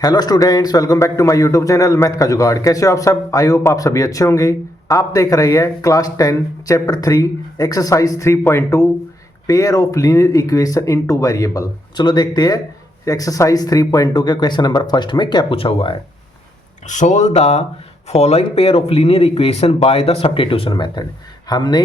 Hello students, welcome back to my YouTube channel math का जुगाड़। कैसे हो आप सब? आई होप आप सभी अच्छे होंगे। आप देख रहे हैं class 10 chapter 3 exercise 3.2 pair of linear equation in two variable. चलो देखते हैं एक्सरसाइज 3.2 के क्वेश्चन नंबर फर्स्ट में क्या पूछा हुआ है। Solve the following pair of linear equation by the substitution method. हमने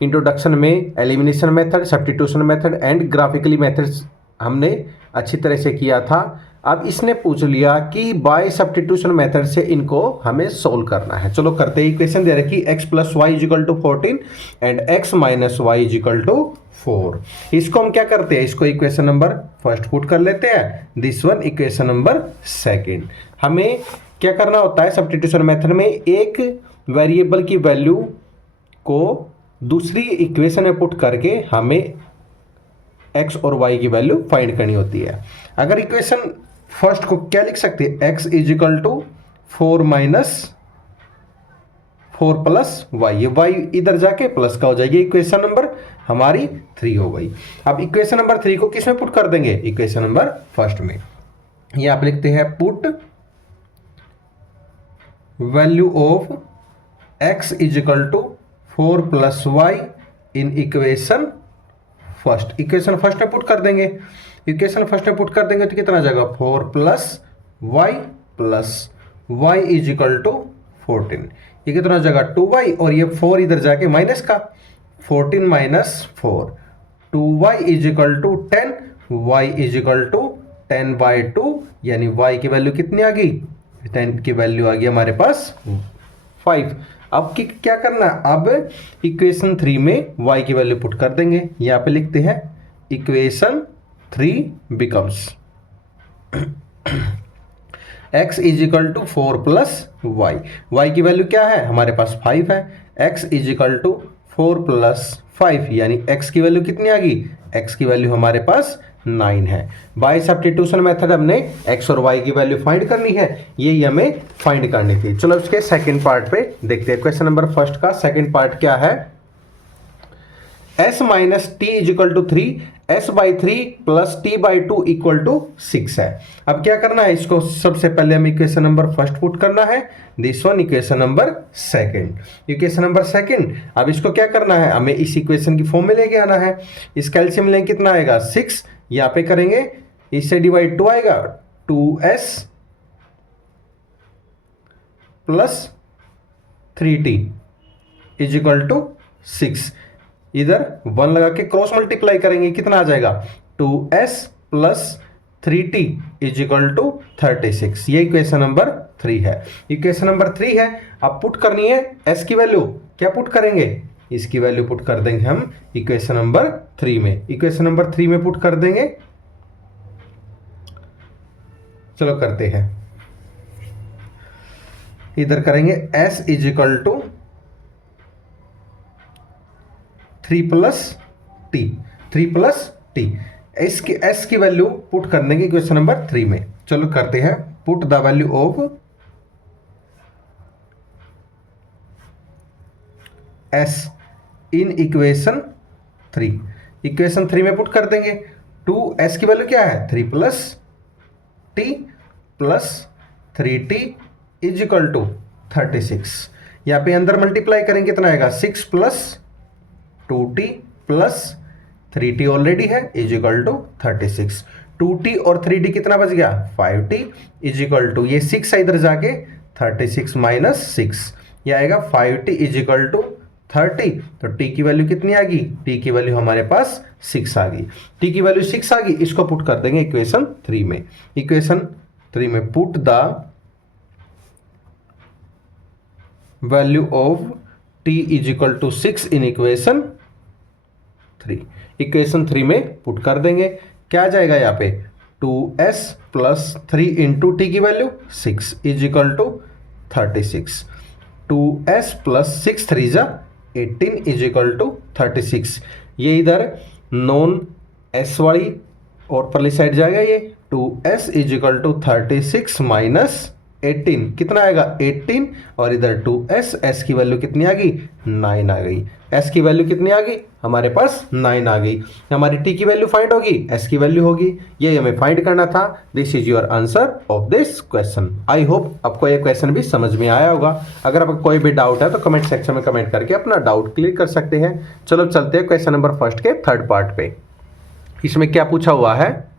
इंट्रोडक्शन में elimination method, substitution method and graphically methods हमने अच्छी तरह से किया था। अब इसने पूछ लिया कि बाय सब्स्टिट्यूशन मेथड से इनको हमें सोल्व करना है। चलो करते हैं। इक्वेशन दे रखी x plus y is equal to 14 and x minus y is equal to 4। इसको हम क्या करते हैं, इसको इक्वेशन नंबर फर्स्ट पुट कर लेते हैं, this one equation number second. हमें क्या करना होता है सब्स्टिट्यूशन मेथड में, एक वेरिएबल की वैल्यू को दूसरी इक्वेशन में पुट करके हमें x और y की वैल्यू फाइंड करनी होती है। अगर इक्वेशन फर्स्ट को क्या लिख सकते हैं, x is equal to 4 minus 4 plus y, ये y इधर जाके प्लस का हो जाएगी। इक्वेशन नंबर हमारी 3 हो गई। अब इक्वेशन नंबर 3 को किस में पुट कर देंगे, इक्वेशन नंबर फर्स्ट में। ये आप लिखते हैं put value of x is equal to 4 plus y in equation first. Equation first में पुट कर देंगे। इक्वेशन फर्स्ट में पुट कर देंगे तो कितना आ जाएगा, 4 plus y is equal to 14। ये कितना आ जाएगा 2y, और ये 4 इधर जाके माइनस का 14 minus 4, 2y is equal to 10, y is equal to 10/2, यानी y की वैल्यू कितनी आ गई, 10 की वैल्यू आ गई हमारे पास 5। अब क्या करना है, अब इक्वेशन 3 में y की वैल्यू पुट कर देंगे। यहां पे लिखते हैं equation 3 becomes x is equal to 4 plus y. Y की वैल्यू क्या है, हमारे पास 5 है। x is equal to 4 plus 5, यानी x की वैल्यू कितनी आ गई, x की वैल्यू हमारे पास 9 है। बाय सब्स्टिट्यूशन मेथड हमने x और y की वैल्यू फाइंड करनी है, यही हमें फाइंड करनी थी। चलो इसके सेकंड पार्ट पे देखते हैं। क्वेश्चन नंबर फर्स्ट का सेकंड पार्ट क्या है, s minus t is equal to 3, s/3 plus t/2 equal to 6 है। अब क्या करना है, इसको सबसे पहले हम इक्वेशन नंबर फर्स्ट पुट करना है, this one equation number second. Equation number second, अब इसको क्या करना है, हमें इस इक्वेशन की फॉर्म में लेके आना है। इसका एलसीएम लेंगे कितना आएगा 6, यहां पे करेंगे, इससे डिवाइड 2 आएगा, 2s plus 3t is equal to 6। इधर 1 लगा के क्रॉस मल्टीप्लाई करेंगे, कितना आ जाएगा 2s plus 3t is equal to 36। ये इक्वेशन नंबर 3 है। इक्वेशन नंबर 3 है। अब पुट करनी है s की वैल्यू, क्या पुट करेंगे, इसकी वैल्यू पुट कर देंगे हम इक्वेशन नंबर 3 में। इक्वेशन नंबर 3 में पुट कर देंगे। चलो करते हैं, इधर करेंगे s is equal to 3 plus t. इसके s की वैल्यू पुट कर देंगे इक्वेशन नंबर 3 में। चलो करते हैं, put the value of s in equation 3। Equation 3 में पुट कर देंगे। 2s की वैल्यू क्या है, 3 plus t plus 3t is equal to 36। यहां पे अंदर मल्टीप्लाई करेंगे, कितना आएगा 6 plus 2t plus 3t already है इज इक्वल टू 36। 2t और 3t कितना बच गया, 5t इज इक्वल टू, ये 6 है इधर जाके 36 माइनस 6, ये आएगा 5t इज इक्वल टू 30। तो t की वैल्यू कितनी आ गई, t की वैल्यू हमारे पास 6 आ गई। t की वैल्यू 6 आ गई, इसको पुट कर देंगे इक्वेशन 3 में। इक्वेशन 3 में put the value of t is equal to 6 in equation 3। Equation 3 में पुट कर देंगे, क्या आ जाएगा यहाँ पे 2s प्लस 3 इंटू टी की value 6 is equal to 36। 2s plus 6 3 जा 18 इज इक्वल टू 36। ये इधर नॉन s वाली और परली साइड जाएगा, ये 2s is equal to 36 minus 18 कितना आएगा 18 और इधर 2s, s की वैल्यू कितनी आ गई 9 आ गई। s की वैल्यू कितनी आ गई हमारे पास 9 आ गई। हमारी t की वैल्यू फाइंड होगी, s की वैल्यू होगी, ये हमें फाइंड करना था। This is your answer of this question. I hope आपको ये क्वेश्चन भी समझ में आया होगा। अगर आपको कोई भी डाउट है तो कमेंट सेक्शन में कमेंट करके अपना डाउट क्लियर कर सकते हैं। चलो चलते हैं क्वेश्चन नंबर फर्स्ट के थर्ड पार्ट पे। इसमें क्या पूछा हुआ है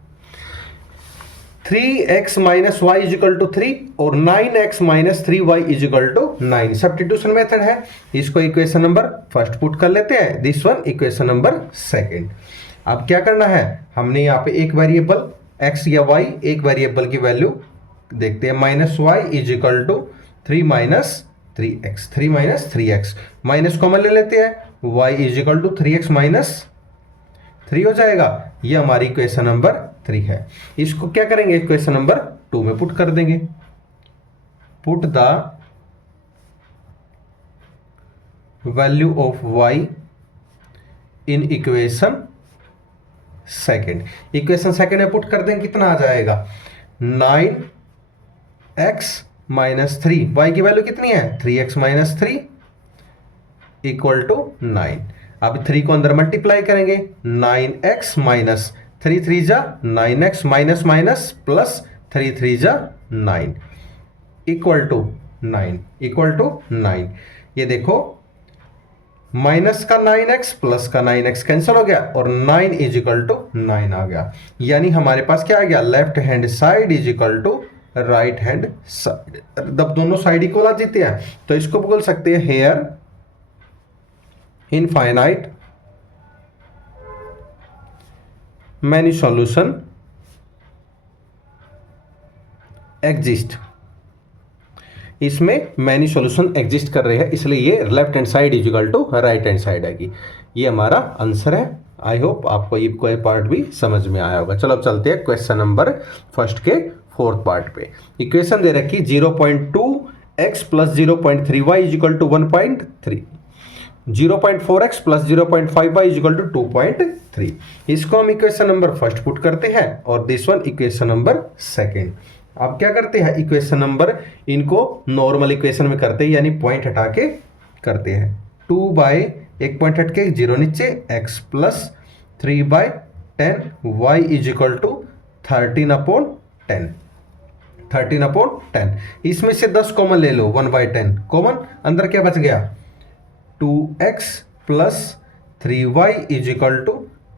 3x minus y is equal to 3 और 9x minus 3y is equal to 9। Substitution method है। इसको इक्वेशन नंबर फर्स्ट पुट कर लेते हैं, this one equation number second. अब क्या करना है, हमने यहाँ पे एक वेरिएबल x या y, एक वेरिएबल की वैल्यू देखते हैं, minus y is equal to 3 minus 3x, 3 minus 3x, minus common ले लेते हैं, y is equal to 3x minus 3 हो जाएगा। ये हमारी इक्वेशन नंबर 3 है। इसको क्या करेंगे, इक्वेशन नंबर 2 में पुट कर देंगे। Put the value of y in equation second. Equation second में पुट कर देंगे, कितना आ जाएगा 9x माइनस 3, वाई की वैल्यू कितनी है 3x माइनस 3 इक्वल टू 9। अब 3 को अंदर मल्टीप्लाई करेंगे, 9x माइनस 3 3 जा 9x माइनस माइनस प्लस 3 3 जा 9 इक्वल टू 9 इक्वल टू 9। ये देखो माइनस का 9x प्लस का 9x कैंसिल हो गया और 9 इज इक्वल टू 9 आ गया। यानी हमारे पास क्या आ गया, left hand side is equal to right hand side. जब दोनों साइड इक्वल आ जाते हैं तो इसको बोल सकते हैं here infinite many solution exist. इसमें मैनी सॉल्यूशन एग्जिस्ट कर रहे हैं, इसलिए ये left hand side is equal to right hand side आएगी। ये हमारा आंसर है। आई होप आपको ये कोई पार्ट भी समझ में आया होगा। चलो अब चलते हैं क्वेश्चन नंबर फर्स्ट के फोर्थ पार्ट पे। इक्वेशन दे रखी 0.2x plus 0.3y is equal to 1.3, 0.4x plus 0.5y is equal to 2.3। इसको हम इक्वेशन नंबर फर्स्ट पुट करते हैं और this one equation number second. अब क्या करते हैं, इक्वेशन नंबर इनको नॉर्मल इक्वेशन में करते हैं, यानी पॉइंट हटा के करते हैं। 2 बाय एक पॉइंट हट के 0 नीचे x plus 3 by 10 y is equal to 13 upon 10, 13 upon 10। इसमें से 10 कॉमन ले लो, 1 बाय 10 कॉमन, अंदर क्या बच गया 2x plus 3y is equal to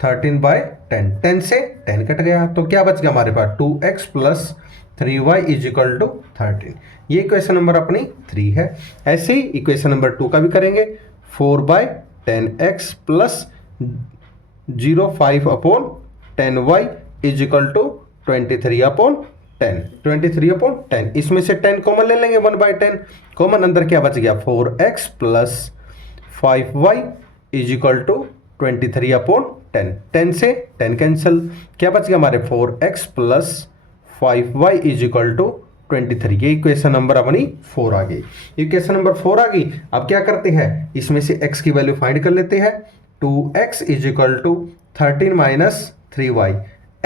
13 by 10, 10 से 10 कट गया तो क्या बच गया हमारे पास 2x plus 3y is equal to 13। ये इक्वेशन नंबर अपनी 3 है। ऐसे ही इक्वेशन नंबर 2 का भी करेंगे, 4 by 10x plus 0.5 upon 10y is equal to 23 upon 10, 23 upon 10। इसमें से 10 कॉमन ले लेंगे, 1 बाय 10 कॉमन, अंदर क्या बच गया 4x plus 5y is equal to 23 upon 10, 10 से 10 कैंसिल, क्या बच गया हमारे 4x plus 5y is equal to 23। ये इक्वेशन नंबर अपनी 4 आ गई। इक्वेशन नंबर 4 आ गई। अब क्या करते हैं, इसमें से x की वैल्यू फाइंड कर लेते हैं। 2x is equal to 13 minus 3y,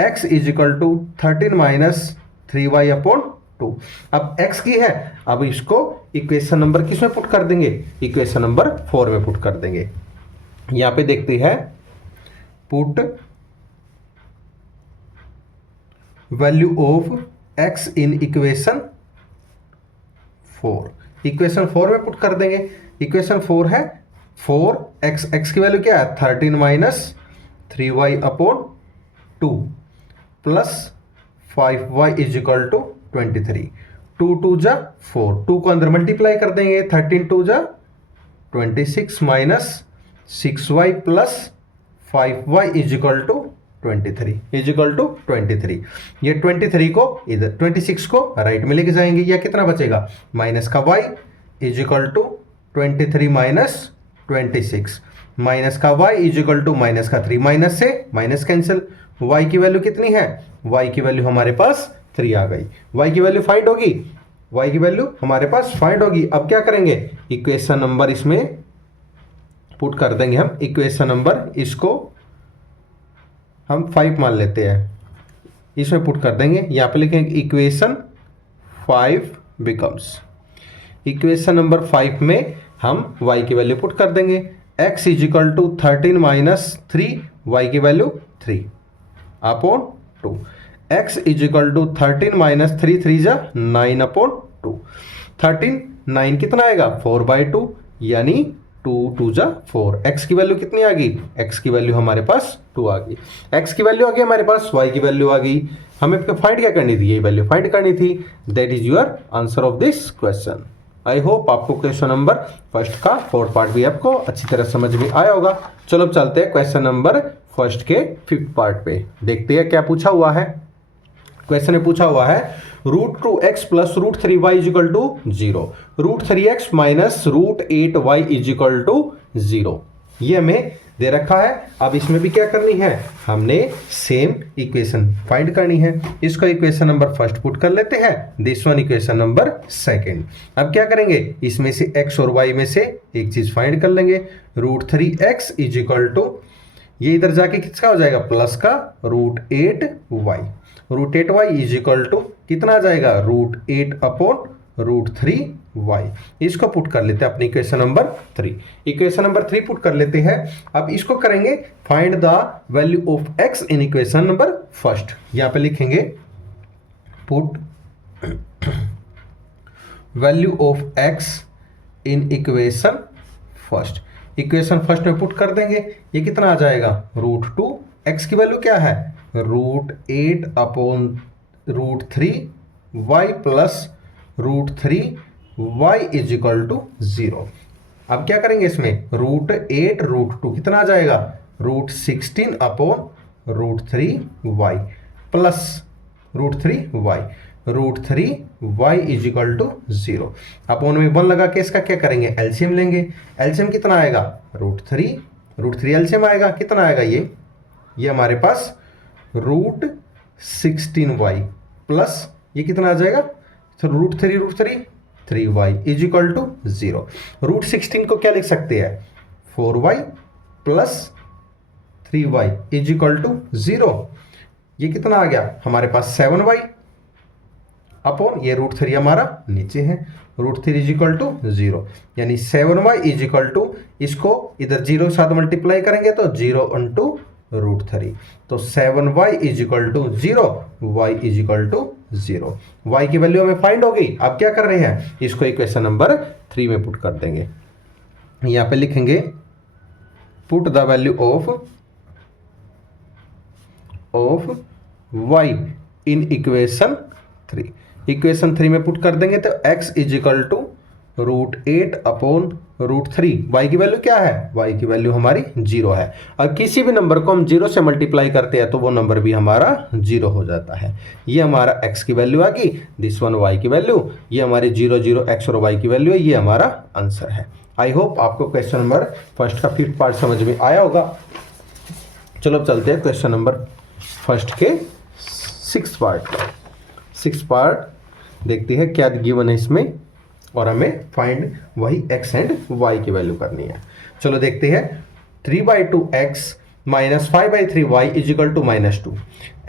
x is equal to 13 minus 3y upon 2। अब x की है, अब इसको इक्वेशन नंबर किस में पुट कर देंगे, इक्वेशन नंबर 4 में पुट कर देंगे। यहां पे देखते हैं put value of x in equation 4। Equation 4 में पुट कर देंगे। इक्वेशन 4 है 4x, x की वैल्यू क्या है 13 minus 3y upon 2 plus 5y is equal to 23। 2 2 जा 4, 2 को अंदर मल्टीप्लाई कर देंगे, 13 2 जा 26 minus 6y plus 5y is equal to 23 is equal to 23। ये 23 को इधर 26 को राइट में लेके जाएंगे, या कितना बचेगा माइनस का y is equal to 23 minus 26, minus का y is equal to minus का 3, माइनस से माइनस कैंसिल, y की वैल्यू कितनी है, y की वैल्यू हमारे पास 3 आ गई। y की वैल्यू फाइंड होगी, y की वैल्यू हमारे पास फाइंड होगी। अब क्या करेंगे, इक्वेशन नंबर इसमें पुट कर देंगे हम। इक्वेशन नंबर इसको हम 5 मान लेते हैं, इसमें पुट कर देंगे। यहाँ पे लिखेंगे इक्वेशन 5 बिकम्स, इक्वेशन नंबर 5 में हम y की वैल्यू पुट कर देंगे, x is equal to 13 minus 3, y की value 3 upon 2, x is equal to 13 minus 3, 3 जा 9 अपॉन 2, 13 9 कितना आएगा 4/2 यानी 2 2 जा 4, x की वैल्यू कितनी आ गई, x की वैल्यू हमारे पास 2 आ गई, x की वैल्यू आ गई हमारे पास, y की वैल्यू आ गई, हमें फाइंड क्या करनी थी, ये वैल्यू फाइंड करनी थी। That is your answer of this question. I hope आपको क्वेश्चन नंबर फर्स्ट का 4th पार्ट भी आपको अच्छी तरह समझ में आया होगा। चलो अब चलते हैं क्वेश्चन नंबर फर्स्ट के 5th पार्ट पे, देखते हैं क्या पूछा हुआ है। क्वेश्चन में पूछा हुआ है √2x plus √3y is equal to 0, √3x minus √8y is equal to 0, ये हमें दे रखा है। अब इसमें भी क्या करनी है, हमने सेम इक्वेशन फाइंड करनी है। इसको इक्वेशन नंबर फर्स्ट पुट कर लेते हैं, this one equation number second. अब क्या करेंगे, इसमें से x और y में से एक चीज फाइंड कर लेंगे, √3x इज इक्वल टू, ये इधर जाके किसका हो जाएगा प्लस का √8y, √8y is equal to कितना आ जाएगा √8 अपॉन √3y। इसको पुट कर लेते हैं अपनी equation number 3, equation number 3 put कर लेते हैं। अब इसको करेंगे find the value of x in equation number first, यहां पे लिखेंगे put value of x in equation first, equation first में पुट कर देंगे, ये कितना आ जाएगा √2, x की वैल्यू क्या है √8 upon √3y plus √3y is equal to 0। अब क्या करेंगे इसमें √8 √2 कितना आ जाएगा √16 upon √3y plus √3y is equal to 0। Upon में 1 लगा के इसका क्या करेंगे एलसीएम लेंगे, एलसीएम कितना आएगा √3 एलसीएम आएगा, कितना आएगा ये हमारे पास √16y प्लस ये कितना आ जाएगा √3 इज इक्वल टू 0। √16 को क्या लिख सकते हैं 4y plus 3y is equal to 0, ये कितना आ गया हमारे पास 7y अपॉन ये √3 हमारा नीचे है, √3 इज इक्वल टू 0 यानी 7y इज इक्वल टू, इसको इधर 0 के साथ मल्टीप्लाई करेंगे तो 0 इंटू √3, तो 7y is equal to 0, y is equal to 0, y की वैल्यू हमें फाइंड हो गई। अब क्या कर रहे हैं, इसको इक्वेशन नंबर 3 में पुट कर देंगे, यहां पे लिखेंगे put the value of y in equation 3, equation 3 में पुट कर देंगे तो x is equal to √8 upon √3, y की वैल्यू क्या है, y की वैल्यू हमारी 0 है। और किसी भी नंबर को हम 0 से मल्टीप्लाई करते हैं तो वो नंबर भी हमारा 0 हो जाता है। ये हमारा x की वैल्यू आ गई, दिस वन y की वैल्यू, ये हमारी 0 0 x और y की वैल्यू है, ये हमारा आंसर है। आई होप आपको क्वेश्चन नंबर फर्स्ट का 5th पार्ट समझ में आया होगा। चलो अब चलते हैं क्वेश्चन नंबर फर्स्ट के 6th पार्ट, 6th पार्ट देखते हैं क्या गिवन है इसमें, और हमें फाइंड वही x एंड y की वैल्यू करनी है। चलो देखते हैं 3/2x minus 5/3y is equal to -2,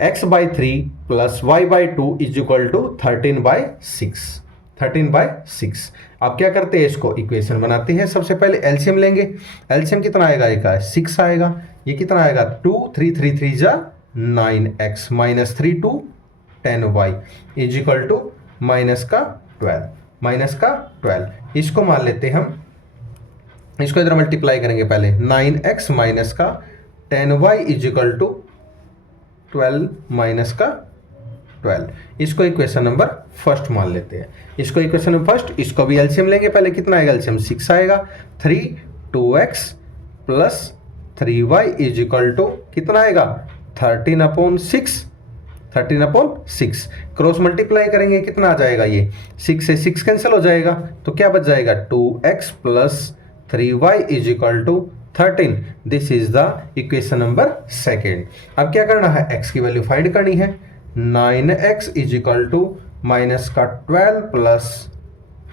x/3 plus y/2 is equal to 13/6, 13/6। अब क्या करते हैं, इसको इक्वेशन बनाते हैं। सबसे पहले एलसीएम लेंगे, एलसीएम कितना आएगा, एक 6 आएगा, ये कितना आएगा 2 3 3 3 जा 9x minus 3 2 10y is equal to minus का 12, इसको मान लेते हैं हम, इसको इधर मल्टीप्लाई करेंगे पहले 9x माइनस का 10y is equal to 12 minus का 12, इसको इक्वेशन नंबर फर्स्ट मान लेते हैं। इसको इक्वेशन नंबर फर्स्ट, इसको भी एलसीएम लेंगे, पहले कितना आएगा एलसीएम 6 आएगा, 3 2x plus 3y is equal to कितना आएगा 13/6, 13/6 क्रॉस मल्टीप्लाई करेंगे कितना आ जाएगा, ये 6 से 6 कैंसिल हो जाएगा, तो क्या बच जाएगा 2x plus 3y is equal to 13। This is the equation number second. अब क्या करना है, x की वैल्यू फाइंड करनी है, 9x is equal to minus का 12 प्लस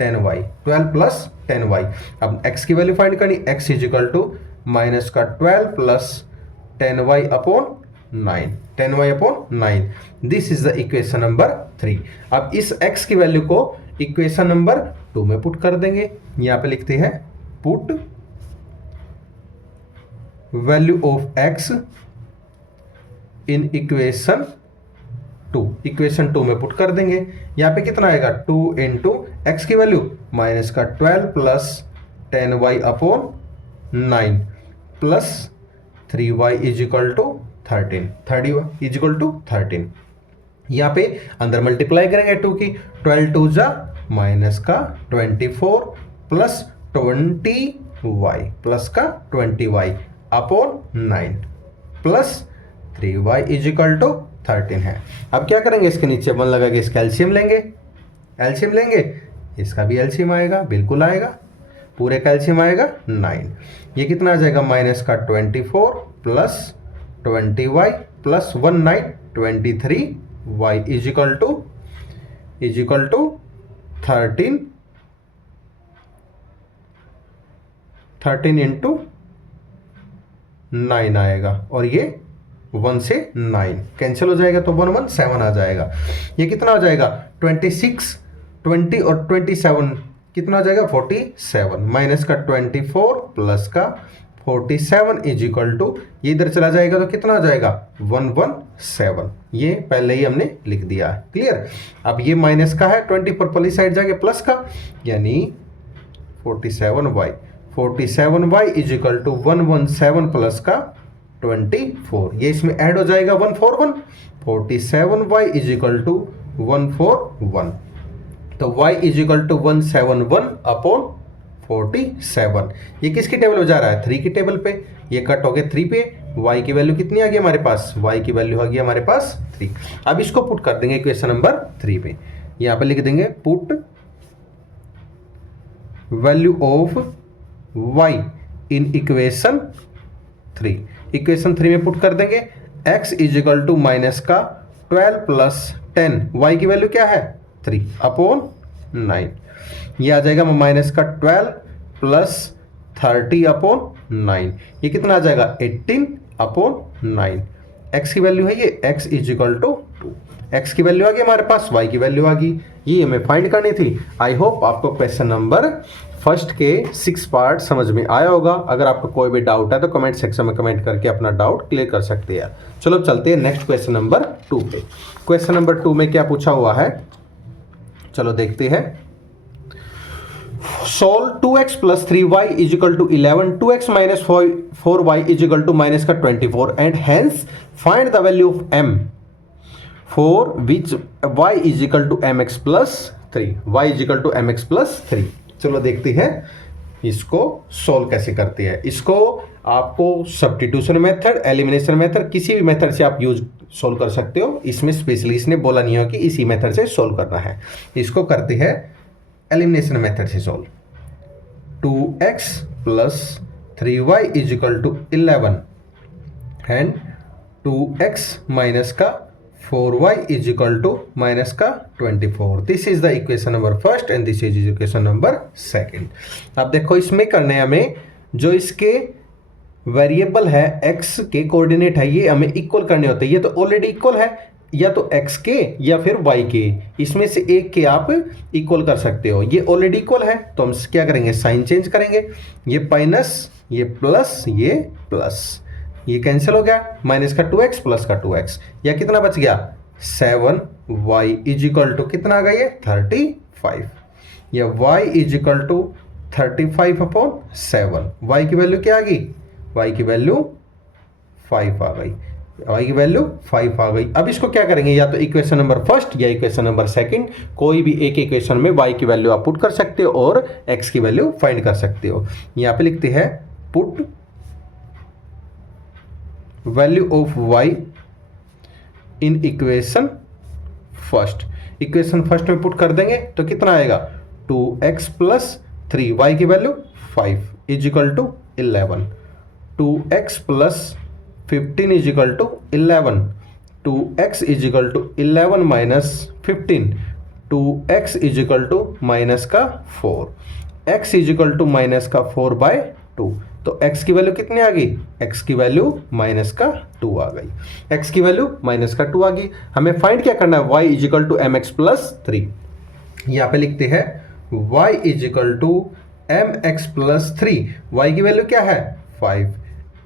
10y, 12 प्लस 10y। अब x की वैल्यू फाइंड करनी, x is equal to minus का 12 plus 10y upon 9, 10y/9। This is the equation number 3। अब इस x की वैल्यू को इक्वेशन नंबर 2 में पुट कर देंगे। यहां पे लिखते हैं put value of x in equation 2। Equation 2 में पुट कर देंगे। यहां पे कितना आएगा 2 इंटू एक्स की वैल्यू माइनस का 12 plus 10y/9 plus 3y is equal to 13। 30y is equal to 13। यहां पे अंदर मल्टीप्लाई करेंगे 2 की, 12 टू जा माइनस का 24 प्लस 20y प्लस का 20y/9 plus 3y is equal to 13 है। अब क्या करेंगे, इसके नीचे 1 लगा के इसका एलसीएम लेंगे। एलसीएम लेंगे, इसका भी एलसीएम आएगा, बिल्कुल आएगा, पूरे का एलसीएम आएगा 9। ये कितना आ जाएगा माइनस का 24 plus 20y plus 19 23y is equal to 13 into 9 आएगा, और ये 1 से 9 कैंसिल हो जाएगा तो 1 1 7 आ जाएगा। ये कितना हो जाएगा 26 20 और 27 कितना हो जाएगा 47 माइनस का 24 प्लस का 47 इज इक्वल टू, ये इधर चला जाएगा तो कितना हो जाएगा 117। ये पहले ही हमने लिख दिया है, क्लियर। अब ये माइनस का है, 24 पहली साइड जाके प्लस का, यानी 47y is equal to 117 plus का 24। ये इसमें ऐड हो जाएगा 141, 47y इज इक्वल टू 141। तो y इज इक्वल टू 171/47। ये किसकी टेबल में जा रहा है 3 की टेबल पे, ये कट हो गया 3 पे। y की वैल्यू कितनी आ गई हमारे पास, y की वैल्यू आ गई हमारे पास 3। अब इसको पुट कर देंगे इक्वेशन नंबर 3 पे। यहाँ पे लिख देंगे put value of y in equation 3। Equation 3 में पुट कर देंगे x is equal to minus का 12 प्लस 10, y की वैल्यू क्या है 3/9। ये आ जाएगा माइनस का 12 प्लस 30/9, ये कितना आ जाएगा 18/9। x की वैल्यू है ये, x is equal to 2। x की वैल्यू आ गई हमारे पास, y की वैल्यू आ गई, ये हमें फाइंड करनी थी। आई होप आपको क्वेश्चन नंबर फर्स्ट के 6 पार्ट समझ में आया होगा। अगर आपको कोई भी डाउट है तो कमेंट सेक्शन में कमेंट करके अपना डाउट क्लियर कर सकते हैं। चलो चलते हैं नेक्स्ट क्वेश्चन नंबर 2 पे। क्वेश्चन नंबर 2 में क्या पूछा हुआ है, चलो देखते हैं। Solve 2x plus 3y is equal to 11, 2x minus 4y is equal to minus का 24 and hence find the value of m for which y is equal to mx plus 3, y is equal to mx plus 3। चलो देखते हैं इसको solve कैसे करते हैं। इसको आपको सब्स्टिट्यूशन मेथड, एलिमिनेशन मेथड, किसी भी मेथड से आप यूज सोल्व कर सकते हो। इसमें स्पेशली इसने बोला नहीं हो कि इसी मेथड से सोल्व करना है। इसको करते हैं एलिमिनेशन मेथड से solve. 2x plus 3y is equal to 11 and 2x minus का 4y is equal to minus का 24। This is the equation number first and this is equation number second. अब देखो इसमें करने हमें जो इसके वेरिएबल है x के कोऑर्डिनेट है, ये हमें इक्वल करने होते हैं। ये तो ऑलरेडी इक्वल है, या तो x के या फिर y के, इसमें से एक के आप इक्वल कर सकते हो। ये ऑलरेडी इक्वल है तो हम क्या करेंगे, साइन चेंज करेंगे। ये माइनस, ये प्लस, ये प्लस, ये कैंसिल हो गया, माइनस का 2x प्लस का 2x, या कितना बच गया 7y इज इक्वल टू कितना आ गया ये 35, या y is equal to 35/7। y की वैल्यू क्या आ गई, y की वैल्यू 5 आ गई, y की वैल्यू 5 आ गई। अब इसको क्या करेंगे, या तो इक्वेशन नंबर फर्स्ट या इक्वेशन नंबर सेकंड, कोई भी एक इक्वेशन में y की वैल्यू आप पुट कर सकते हो और x की वैल्यू फाइंड कर सकते हो। यहाँ पे लिखते हैं put value of y in equation first. Equation first में पुट कर देंगे तो कितना आएगा 2x प्लस 3, y की value 5 is equal to 11, 2x plus 15 is equal to 11, 2x is equal to 11 minus 15, 2x is equal to minus का 4, x is equal to minus का 4/2, तो x की वैल्यू कितनी आ गई, x की वैल्यू माइनस का 2 आ गई, x की वैल्यू माइनस का 2 आ गई। हमें फाइंड क्या करना है, y is equal to m x plus 3। यहाँ पे लिखते हैं y is equal to m x plus 3। y की वैल्यू क्या है 5,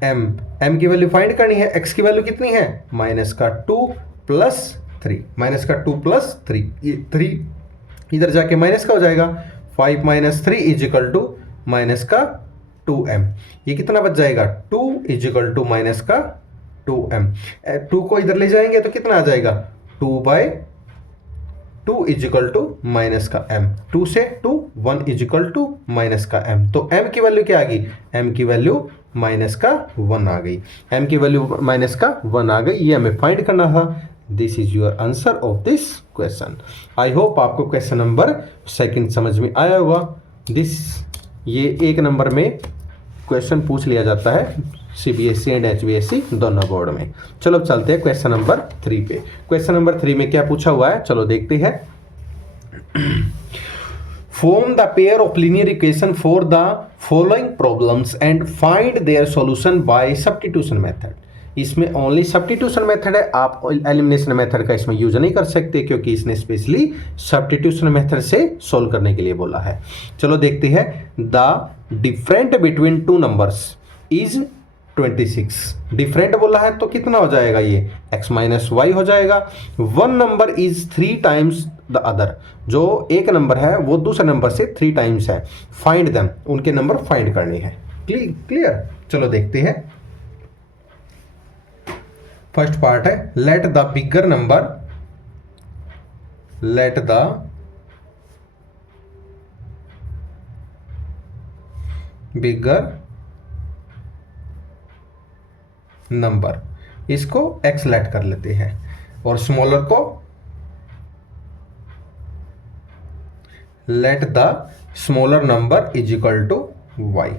m की वैल्यू फाइंड करनी है, x की वैल्यू कितनी है माइनस का 2 प्लस 3, माइनस का 2 प्लस 3, ये 3 इधर जाके माइनस का हो जाएगा, 5 minus 3 is equal to minus का 2m। ये कितना बच जाएगा 2 इज इक्वल टू माइनस का 2m। 2 को इधर ले जाएंगे तो कितना आ जाएगा 2/2 इज इक्वल टू माइनस का m। 2 से 2 1 इज इक्वल टू माइनस का m। तो m की वैल्यू क्या आ गई, m की वैल्यू माइनस का 1 आ गई, m की वैल्यू माइनस का 1 आ गई। ये हमें फाइंड करना था। This is your answer of this question. I hope आपको क्वेश्चन नंबर 2 समझ में आया होगा। ये 1 नंबर में क्वेश्चन पूछ लिया जाता है CBSE एंड HBSE दोनों बोर्ड में। चलो अब चलते हैं क्वेश्चन नंबर 3 पे। क्वेश्चन नंबर 3 में क्या पूछा हुआ है, चलो देखते हैं। Form the pair of linear equation for the following problems and find their solution bye substitution method. इसमें ओनली सब्स्टिट्यूशन मेथड है, आप एलिमिनेशन मेथड का इसमें यूज नहीं कर सकते, क्योंकि इसने स्पेशली सब्स्टिट्यूशन मेथड से सोल्व करने के लिए बोला है। चलो देखते हैं। The different between two numbers is 26। Different बोला है तो कितना हो जाएगा, ये x माइनस वाई हो जाएगा। One number is 3 times the other, जो एक नंबर है वो दूसरे नंबर से 3 टाइम्स है। फाइंड देम, उनके नंबर फाइंड करने हैं। क्लियर, चलो देखते हैं। फर्स्ट पार्ट है, let the bigger number, let the bigger number, इसको x लेट कर लेते हैं और स्मॉलर को let the smaller number is equal to y।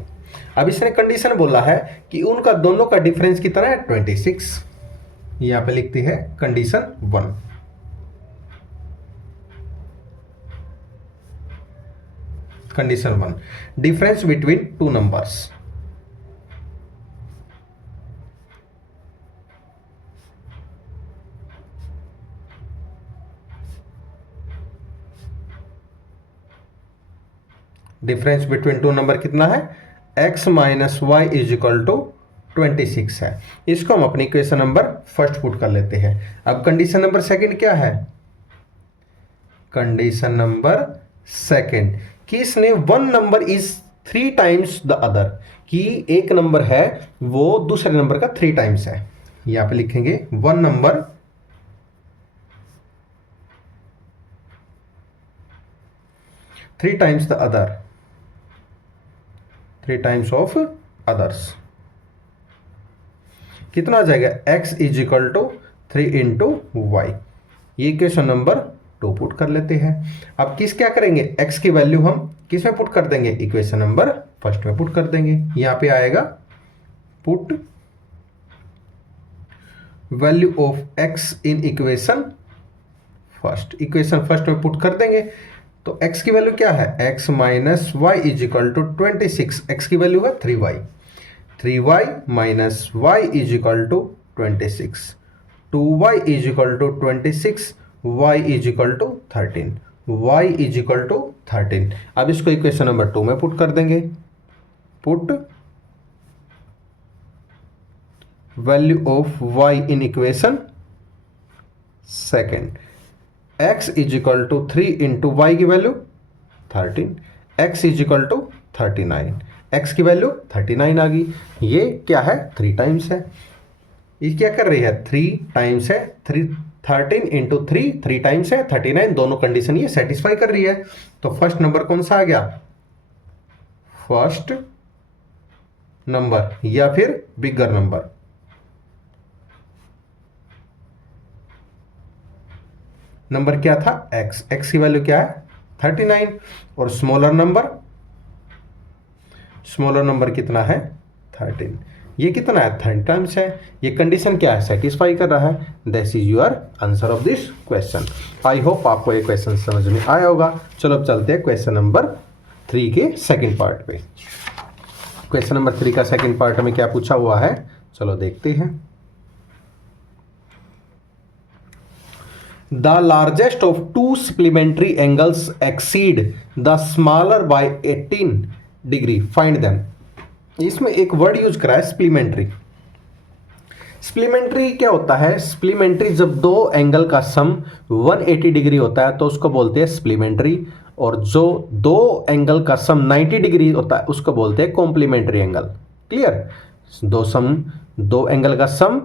अब इसने कंडीशन बोला है कि उनका दोनों का डिफरेंस कितना है 26। यहां पे लिखते हैं condition 1। Condition 1, difference between two numbers. Difference between two number कितना है, x minus y is equal to 26 है। इसको हम अपनी इक्वेशन नंबर फर्स्ट पुट कर लेते हैं। अब कंडीशन नंबर सेकंड क्या है, कंडीशन नंबर सेकंड कि इसने one number is 3 times the other, कि एक नंबर है वो दूसरे नंबर का 3 टाइम्स है। यहां पे लिखेंगे one number three times the other, 3 times of others. कितना आ जाएगा, x is equal to 3 into y. ये इक्वेशन नंबर 2 पुट कर लेते हैं। अब क्या करेंगे, x की वैल्यू हम किस में पुट कर देंगे, इक्वेशन नंबर फर्स्ट में पुट कर देंगे। यहां पे आएगा put value of x in equation first. Equation first में पुट कर देंगे तो x की वैल्यू क्या है, x minus y is equal to 26। x की वैल्यू है 3y, 3y minus y is equal to 26, 2y is equal to 26, y is equal to 13, y is equal to 13। अब इसको इक्वेशन नंबर 2 में put कर देंगे। Put value of y in equation second, x is equal to 3 into y की value 13, x is equal to 39, x की value 39 आ गई। ये क्या है, 3 टाइम्स है। ये क्या कर रही है, 3 टाइम्स है, 13 इंटू 3 टाइम्स है 39। दोनों कंडीशन ये सेटिस्फाई कर रही है। तो फर्स्ट नंबर कौन सा आ गया, फर्स्ट नंबर या फिर बिगर नंबर। नंबर क्या था x की वैल्यू क्या है 39, और स्मॉलर नंबर कितना है 13। ये कितना है 30 टाइम्स है। ये कंडीशन क्या है, सेटिस्फाई कर रहा है। This is your answer of this question. I hope आपको ये क्वेश्चन समझ में आया होगा। चलो अब चलते हैं क्वेश्चन नंबर 3 के सेकंड पार्ट पे। क्वेश्चन नंबर 3 का सेकंड पार्ट में क्या पूछा हुआ है, चलो देखते हैं। The largest of to supplementary angles exceed the smaller by 18 degree, find them. इसमें एक वर्ड यूज करा है सप्लीमेंट्री। सप्लीमेंट्री क्या होता है? सप्लीमेंट्री जब दो एंगल का सम 180 डिग्री होता है तो उसको बोलते हैं सप्लीमेंट्री, और जो दो एंगल का सम 90 डिग्री होता है उसको बोलते हैं कॉम्प्लीमेंट्री एंगल। क्लियर? दो एंगल का सम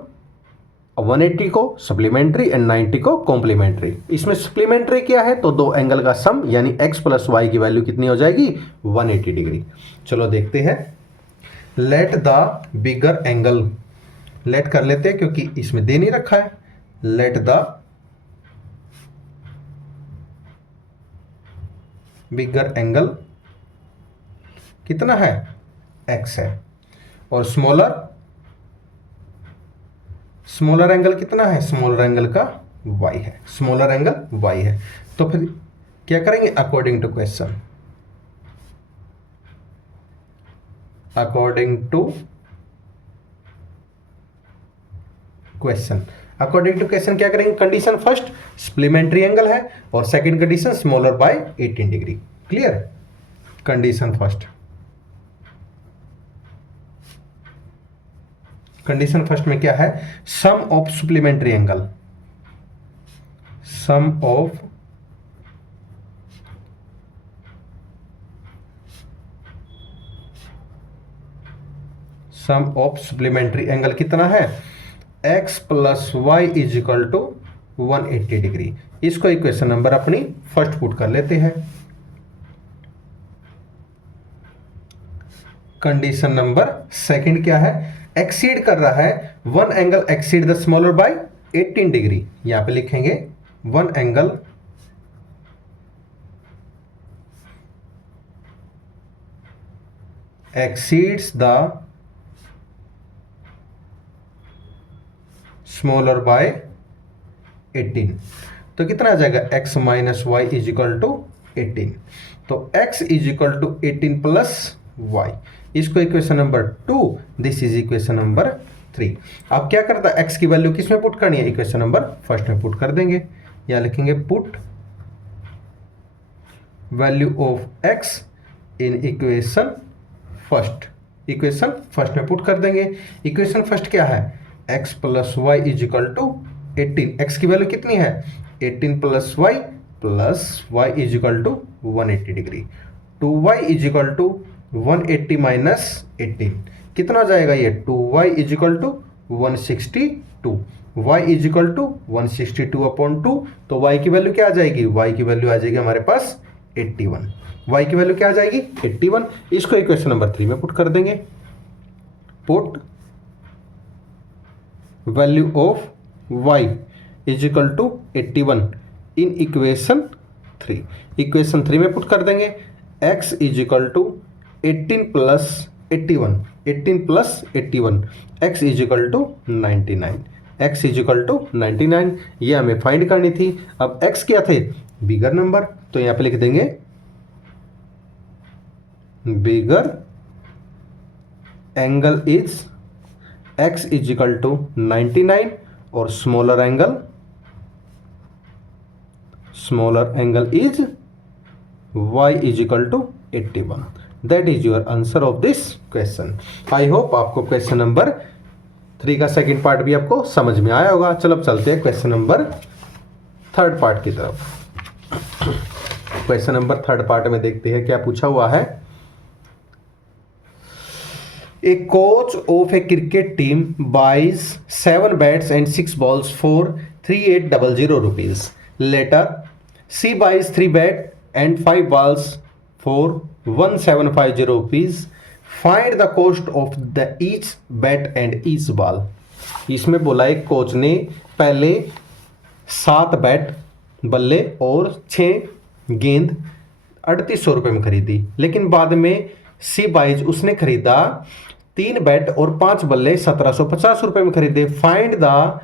180 को सप्लीमेंट्री एंड 90 को कॉम्प्लीमेंट्री। इसमें सप्लीमेंट्री क्या है? तो दो एंगल का सम यानी x प्लस वाई की वैल्यू कितनी हो जाएगी? 180 डिग्री। चलो देखते हैं। Let the bigger angle, let कर लेते हैं क्योंकि इसमें दे नहीं रखा है। लेट द बिगर एंगल कितना है? x है। और स्मॉलर एंगल कितना है? स्मॉलर एंगल का y है। स्मॉलर एंगल y है। तो फिर क्या करेंगे? According to question, according to question क्या करेंगे? कंडीशन फर्स्ट सप्लीमेंट्री एंगल है और second condition smaller by 18 degree. Clear? Condition first में क्या है? Sum of supplementary angle, sum of supplementary angle कितना है? x plus y is equal to 180 degree. इसको इक्वेशन नंबर अपनी फर्स्ट पुट कर लेते हैं। कंडीशन नंबर सेकंड क्या है? एक्सीड कर रहा है, one angle exceed the smaller by 18 degree. यहां पे लिखेंगे one angle exceeds the smaller by 18। तो कितना आ जाएगा? x minus y is equal to 18। तो x is equal to 18 plus y. इसको equation number 2, this is equation number 3। अब क्या करता है? x की वैल्यू किस में पुट करनी है? इक्वेशन नंबर फर्स्ट में पुट कर देंगे। या लिखेंगे put value of x in equation first. Equation first में पुट कर देंगे। इक्वेशन फर्स्ट क्या है? x plus y is equal to 18। x की वैल्यू कितनी है? 18 plus y is equal to 180 degree. 2y is equal to 180 minus 18 कितना हो जाएगा? ये 2y is equal to 162। y is equal to 162 upon 2। तो y की वैल्यू क्या आ जाएगी? y की वैल्यू आ जाएगी हमारे पास 81। y की वैल्यू क्या आ जाएगी? 81। इसको इक्वेशन नंबर 3 में पुट कर देंगे। Put value of y is equal to 81 in equation 3। Equation 3 में पुट कर देंगे। x is equal to 18 plus 81, 18 plus 81, x is equal to 99। x is equal to 99 ये हमें फाइंड करनी थी। अब x क्या थे? बिगर नंबर, तो यहां पे लिख देंगे bigger angle is x is equal to 99 और smaller angle is y is equal to 81। That is your answer of this question. I hope आपको क्वेश्चन नंबर 3 का सेकंड पार्ट भी आपको समझ में आया होगा। चलो अब चलते हैं क्वेश्चन नंबर थर्ड पार्ट की तरफ। क्वेश्चन नंबर थर्ड पार्ट में देखते हैं क्या पूछा हुआ है। A coach of a cricket team buys 7 bats and 6 balls for 3800 rupees. Later, she buys 3 bats and 5 balls for 1750 rupees. Find the cost of the each bat and each ball. इसमें बोला एक कोच ने पहले 7 bat बल्ले और 6 गेंद 3800 रुपये में खरीदी, लेकिन बाद में सी बाइज उसने खरीदा 3 बैट और 5 बल्ले 1750 रुपये में खरीदे। Find the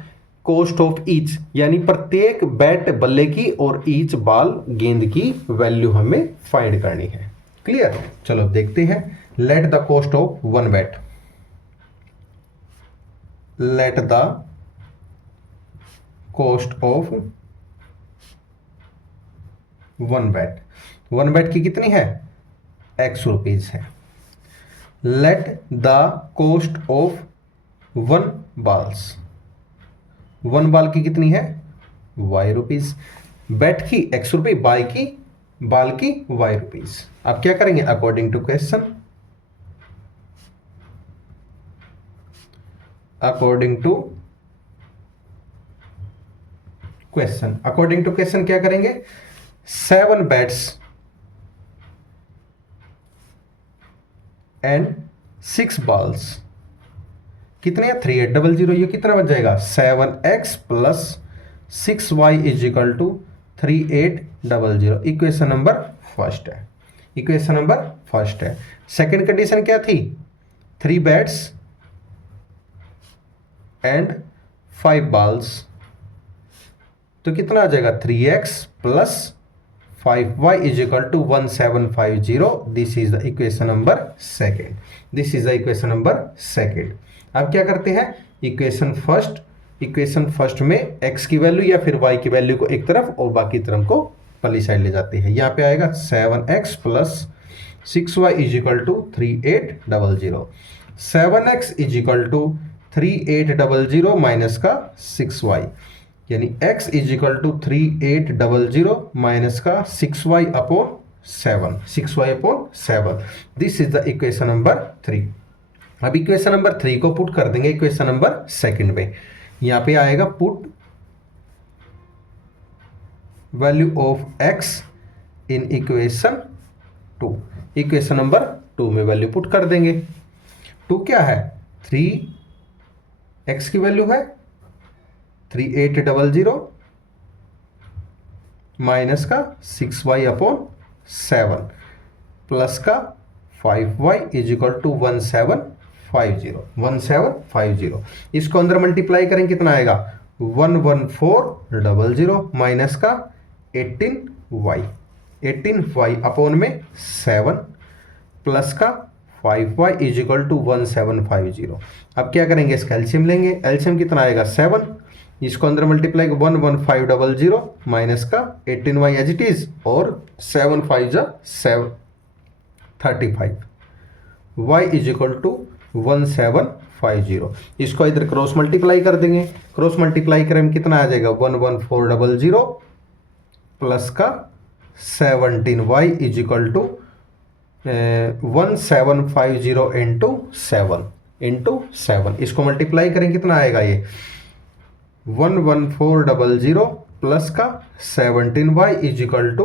cost of each, यानी प्रत्येक बैट बल्ले की और ईच बॉल गेंद की वैल्यू हमें फाइंड करनी है। क्लियर? चलो देखते हैं। Let the cost of one bat, let the cost of one bat, one bat की कितनी है, एक्स रुपीज है। Let the cost of one balls, one ball की कितनी है, वाई रुपीज। बैट की एक्स रुपये, बाल की वाई रुपीज। अब क्या करेंगे, according to question, according to question, according to question क्या करेंगे, 7 बैट्स एंड 6 बॉल्स, कितने हैं, 3800, ये कितना बच जाएगा, 7x plus 6y is equal to 3800। Equation number first है, इक्वेशन नंबर फर्स्ट है। सेकंड कंडीशन क्या थी, 3 बैट्स एंड 5 बॉल्स, तो कितना आ जाएगा, 3x plus 5y is equal to 1750। This is the equation number second, this is the equation number second. अब क्या करते हैं, इक्वेशन फर्स्ट में x की वैल्यू या फिर y की वैल्यू को एक तरफ और बाकी तरफ को पल्ली साइड ले जाते हैं। यहाँ पे आएगा 7x plus 6y is equal to 3800। 7x is equal to 3800 minus का 6y, यानी x is equal to 3800 minus का 6y upon 7, 6y upon 7। This is the equation number 3। अब इक्वेशन नंबर 3 को पुट कर देंगे इक्वेशन नंबर सेकंड में। यहां पे आएगा put value of x in equation 2, equation number 2 में वैल्यू पुट कर देंगे। 2 क्या है, 3x की वैल्यू है 3800 माइनस का 6y अपॉन 7 प्लस का 5y इज इक्वल टू 1750। इसको अंदर मल्टीप्लाई करें कितना आएगा, 11400 माइनस का 18y अपॉन में 7 प्लस का 5y इज इक्वल टू 1750। अब क्या करेंगे, इसका एलसीएम लेंगे, एलसीएम कितना आएगा 7, इसको अंदर मल्टीप्लाई 11500 माइनस का 18y एज इट इज और 7 5 जा 7 35 y इज इक्वल टू 1750। इसको इधर क्रॉस मल्टीप्लाई कर देंगे, क्रॉस मल्टीप्लाई करें कितना आ जाएगा 11400 प्लस का 17y is equal to 1750 into 7। इसको मल्टीप्लाई करें कितना आएगा, ये 11400 प्लस का 17y इज इक्वल टू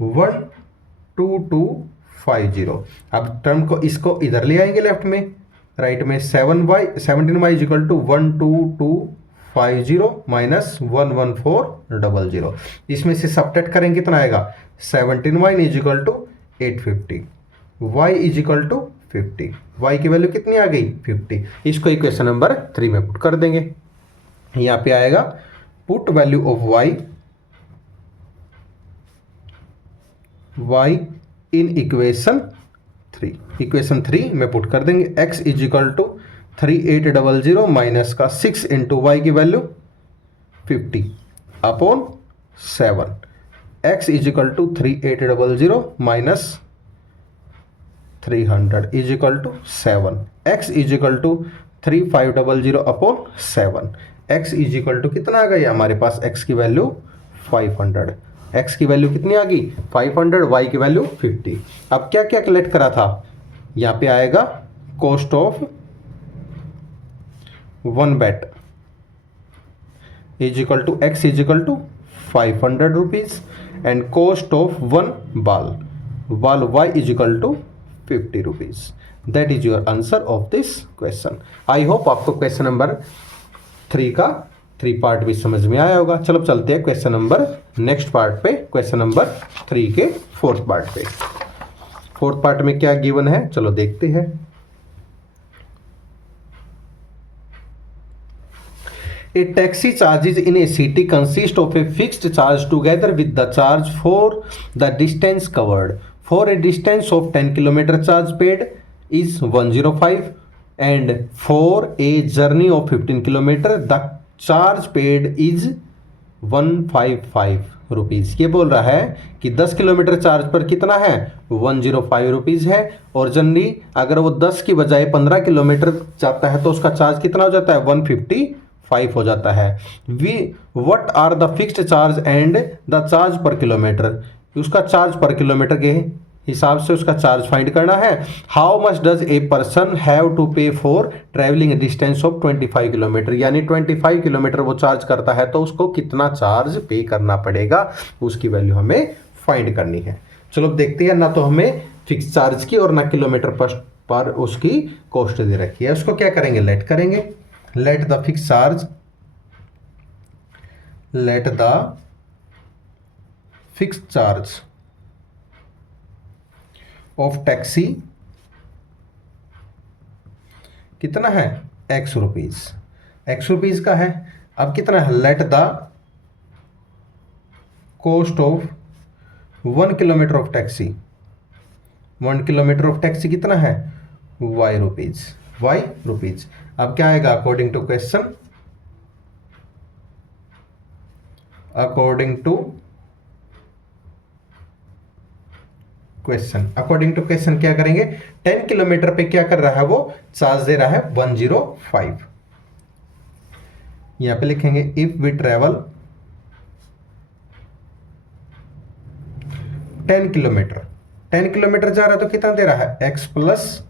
12250। अब टर्म को इसको इधर ले आएंगे लेफ्ट में, राइट में 17y is equal to 12250 minus 11400। इसमें से सब्ट्रैक्ट करें कितना आएगा, 17y is equal to 850, y is equal to 50, y की वैल्यू कितनी आ गई 50। इसको इक्वेशन नंबर 3 में पुट कर देंगे। यहाँ पे आएगा put value of y in equation 3, equation 3 में पुट कर देंगे। x is equal to 3800 minus का 6 इंटू वाई की value 50 upon 7, x is equal to 3800 minus 300 is equal to 7, x is equal to 3500 upon 7, x is equal to कितना आ गया हमारे पास, x की वैल्यू 500, x की वैल्यू कितनी आ गई 500, y की वैल्यू 50। अब क्या क्या कलेक्ट करा था, यहाँ पे आएगा cost of one bat is equal to x is equal to 500 rupees and cost of one ball y is equal to 50 rupees. That is your answer of this question. I hope आपको question number 3 का 3 part भी समझ में आया होगा। चलो चलते हैं क्वेश्चन नंबर नेक्स्ट पार्ट पे, क्वेश्चन नंबर 3 के 4th पार्ट पे। 4th पार्ट में क्या गिवन है, चलो देखते हैं। A taxi charges in a city consist of a fixed charge together with the charge for the distance covered. For a distance of 10 km charge paid is 105 and for a journey of 15 kilometer the charge paid is 155 rupees. ये बोल रहा है कि 10 kilometre charge पर कितना है 105 rupees है, और जनरली अगर वो 10 की बजाय 15 किलोमीटर जाता है तो उसका चार्ज कितना हो जाता है 155 हो जाता है। What are the fixed charge and the charge per kilometer, उसका चार्ज पर किलोमीटर के हिसाब से उसका चार्ज फाइंड करना है। How much does a person have to pay for travelling distance of 25 kilometer, यानी 25 किलोमीटर वो चार्ज करता है तो उसको कितना चार्ज पे करना पड़ेगा, उसकी वैल्यू हमें फाइंड करनी है। चलो देखते हैं, ना तो हमें फिक्स चार्ज की और ना किलोमीटर पर उसकी कॉस्ट दे रखी है। उसको क्या करेंगे, लेट करेंगे। Let the fix charge, let the fix charge of taxi कितना है एक्स रुपीज, एक्स रुपीज का है। अब कितना है, let the cost of 1 kilometre of taxi, 1 kilometre of taxi कितना है वाई रुपीज, वाई रुपीज। अब क्या आएगा, according to question, according to question, according to question क्या करेंगे, 10 किलोमीटर पे क्या कर रहा है वो चार्ज दे रहा है 105। यहां पे लिखेंगे if we travel 10 kilometre, 10 kilometre जा रहा है तो कितना दे रहा है x plus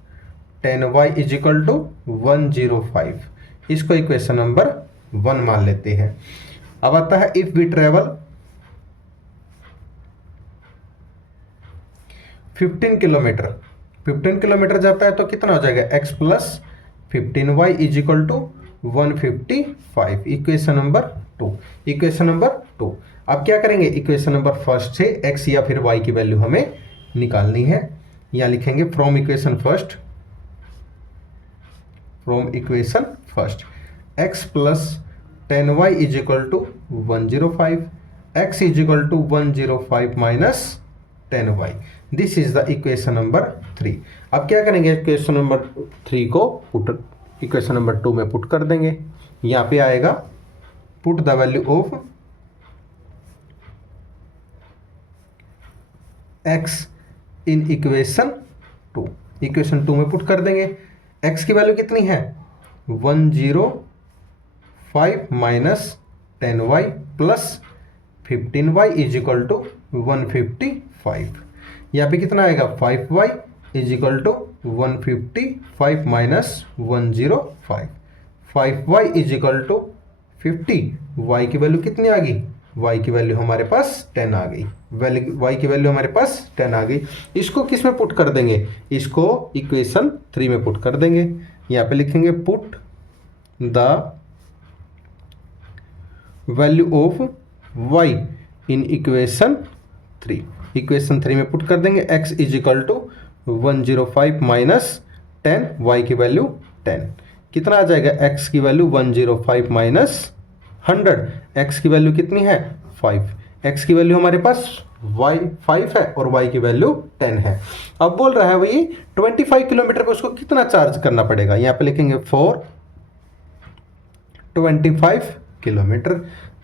10y is equal to 105। इसको इक्वेशन नंबर 1 मान लेते हैं। अब आता है if we travel 15 kilometre, 15 kilometre जाता है तो कितना हो जाएगा x plus 15y is equal to 155। Equation number 2, equation number 2। अब क्या करेंगे, इक्वेशन नंबर फर्स्ट से x या फिर y की वैल्यू हमें निकालनी है। यहां लिखेंगे from equation first, from equation first x plus 10y is equal to 105, x is equal to 105 minus 10y। This is the equation number 3। अब क्या करेंगे, इक्वेशन नंबर 3 को पुट इक्वेशन नंबर 2 में पुट कर देंगे। यहां पे आएगा put the value of x in equation 2, equation 2 में पुट कर देंगे। x की वैल्यू कितनी है 105 minus 10y plus 15y is equal to 155। यहाँ पे कितना आएगा 5y is equal to 155 minus 105, 5y is equal to 50। y की वैल्यू कितनी आ गई, y की वैल्यू हमारे पास 10 आ गई, y की वैल्यू हमारे पास 10 आ गई। इसको किस में पुट कर देंगे, इसको इक्वेशन 3 में पुट कर देंगे। यहाँ पे लिखेंगे put the value of y in equation 3, equation 3 में पुट कर देंगे। x is equal to 105 minus 10, y की वैल्यू 10, कितना आ जाएगा x की वैल्यू 105 माइनस 100, x की वैल्यू कितनी है 5, x की वैल्यू हमारे पास y 5 है और y की वैल्यू 10 है। अब बोल रहा है भाई 25 किलोमीटर पे उसको कितना चार्ज करना पड़ेगा, यहाँ पे लिखेंगे फॉर 25 किलोमीटर,